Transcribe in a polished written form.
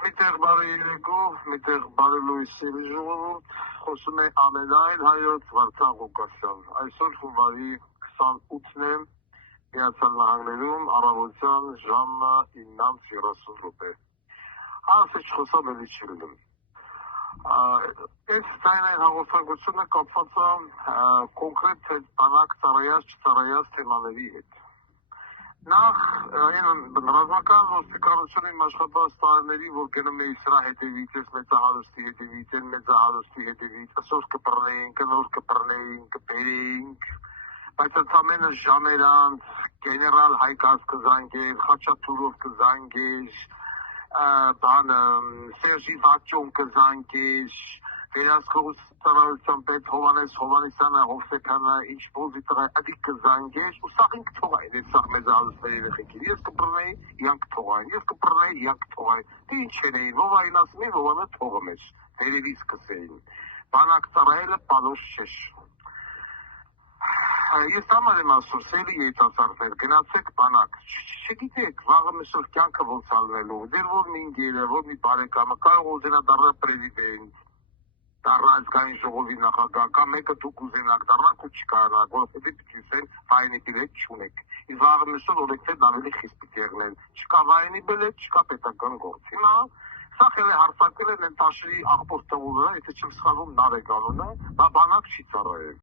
Միտեղ բարի երեկո, միտեղ բարի լույսի ժողովուրդ, խոսում է ամենայլ հայոց Վարդան Ղուկասյան։ Այսօր հունվարի 28-ն է, Միացյալ Նահանգներում առավոտյան ժամը 9:30 Ասիչ խոսամ էլի չի լինում։ Այս ցայնային հաղորդակցությունը կապված է կոնկրետ բանակ ծառայած չծառայած թեմաների հետ։ Նախ ռազմական ոստիկանությունի աշխատած տարիների, որ գնում էի սրա հետևից, ես մեծահարուստի հետևից, մեծահարուստի հետևից, այսօր կպռնեինք, նոր կպռնեինք, կբերեինք, բայց այդ ամենը ժամեր անց գեներալ Հայկաց կզանգեր, Խաչատուրով կզանգեր, Սերժի Վաճոն կզանգեր, վերահսկողության պետ Հովհաննես Հովհաննիսյանը, Հովսեփյանը, ինչ ոզի տղա, ադի կզանգեր, ու սաղ ինք թողային, այդ սաղ մեծահարուստների երեխեքին, ես կպռնեի, իրանք թողային, ես կպռնեի, իրանք թողային, դե ինչ են էին, Վովային ասում էին, Վովանը թողում էր, վերևի սկսեին, բանակ ծառայելը պանոց չէր։ Ես համար եմ ասում, սելի երիտասարդներ, գնացեք բանակ, չգիտեք, վաղը մսոր կյանքը ոնց ալնելու, դեր որ մի ինգերը, որ մի բարեկամը, կարող ուզենա դառնա պրեզիդենտ, դառնա ազգային ժողովի նախագահ, կամ մեկը դուք ուզենաք դառնաք ու չկարանաք, որովհետև պիտի ասեն վայնի բիլետ չունեք։ Իսկ վաղը մսոր օրենքներն ավելի խիստ պիտի եղնեն, չկա վայնի բիլետ, չկա պետական գործ։ Հիմա սա խելը հարձակել են են տաշրի աղբոր տղուները, եթե չեմ սխալվում նարեկ անունը, նա բանակ չի ծառայել։